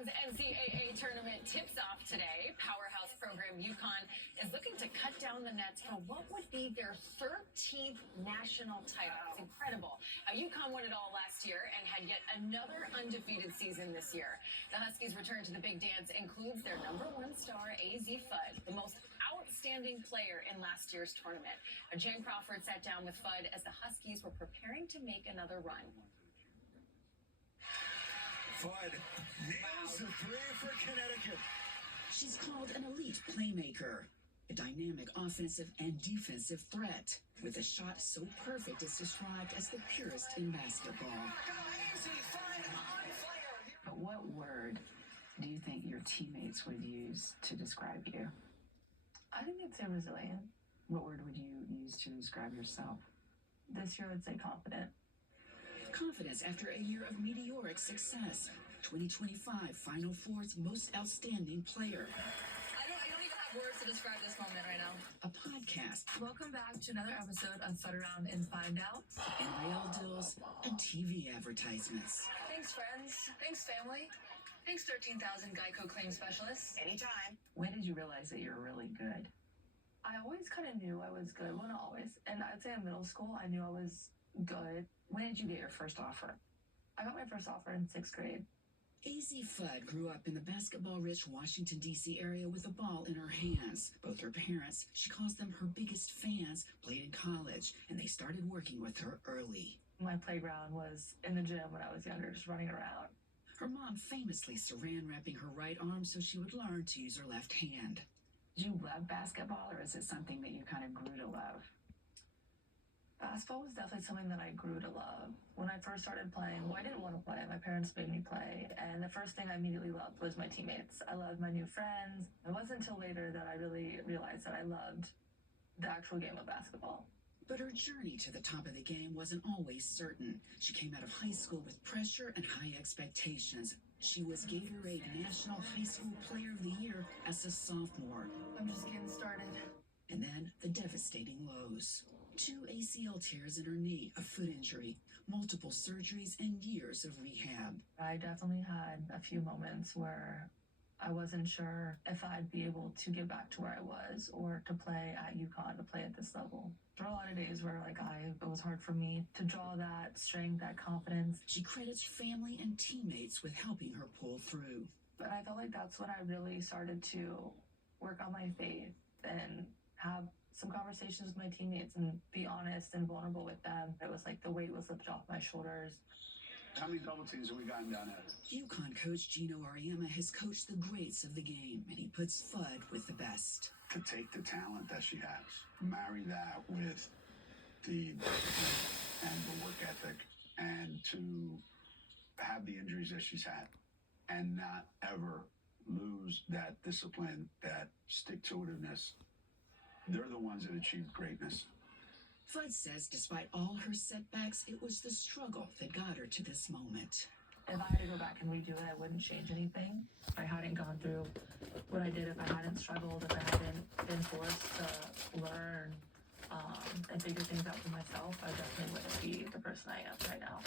men's NCAA tournament tips off today. Powerhouse program UConn is looking to cut down the nets for what would be their 13th national title. It's incredible how UConn won it all last year and had yet another undefeated season this year. The Huskies' return to the big dance includes their #1 star, Azzi Fudd, the most outstanding player in last year's tournament. Jan Crawford sat down with Fudd as the Huskies were preparing to make another run. Fudd nails the three for Connecticut. She's called an elite playmaker, a dynamic offensive and defensive threat, with a shot so perfect it's described as the purest in basketball. But what word do you think your teammates would use to describe you? I think I'd say resilient. What word would you use to describe yourself? This year, I'd say confident. Confidence after a year of meteoric success. 2025 Final Four's most outstanding player. I don't even have words to describe this moment right now. A podcast, Welcome back to another episode of Fudd Around and Find Out. NIL deals, and TV advertisements. Thanks, friends. Thanks, family. Thanks, 13,000 Geico claim specialists. Anytime. When did you realize that you're really good? I always kind of knew I was good. Well, not always. And I'd say in middle school, I knew I was good. When did you get your first offer? I got my first offer in 6th grade. Azzi Fudd grew up in the basketball-rich Washington, D.C. area with a ball in her hands. Both her parents, she calls them her biggest fans, played in college, and they started working with her early. My playground was in the gym when I was younger, just running around. Her mom famously saran wrapping her right arm so she would learn to use her left hand. Did you love basketball, or is it something that you kind of grew to love? Basketball was definitely something that I grew to love. When I first started playing, I didn't want to play. My parents made me play. And the first thing I immediately loved was my teammates. I loved my new friends. It wasn't until later that I really realized that I loved the actual game of basketball. But her journey to the top of the game wasn't always certain. She came out of high school with pressure and high expectations. She was Gatorade National High School Player of the Year as a sophomore. I'm just getting started. And then the devastating lows. 2 ACL tears in her knee, a foot injury, multiple surgeries, and years of rehab. I definitely had a few moments where I wasn't sure if I'd be able to get back to where I was or to play at UConn, to play at this level. There were a lot of days where it was hard for me to draw that strength, that confidence. She credits family and teammates with helping her pull through. But I felt like that's when I really started to work on my faith and have some conversations with my teammates and be honest and vulnerable with them. It was like the weight was lifted off my shoulders. How many double teams have we gotten down at? UConn coach Gino Auriemma has coached the greats of the game, and he puts Fudd with the best. To take the talent that she has, marry that with the discipline and the work ethic, and to have the injuries that she's had, and not ever lose that discipline, that stick-to-itiveness. They're the ones that achieved greatness. Fudd says despite all her setbacks, it was the struggle that got her to this moment. If I had to go back and redo it, I wouldn't change anything. If I hadn't gone through what I did, if I hadn't struggled, if I hadn't been forced to learn and figure things out for myself, I definitely wouldn't be the person I am right now.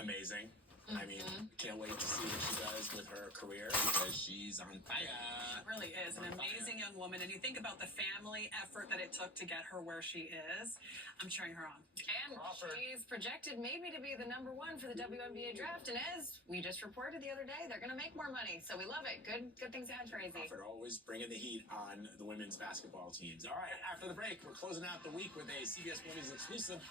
Amazing. I mean, can't wait to see what she does with her career because she's on fire. She really is an amazing young woman. And you think about the family effort that it took to get her where she is. I'm cheering her on. And she's projected maybe to be the #1 for the WNBA draft. And as we just reported the other day, they're going to make more money. So we love it. Good things ahead for Azzi. Crawford always bringing the heat on the women's basketball teams. All right, after the break, we're closing out the week with a CBS Women's exclusive.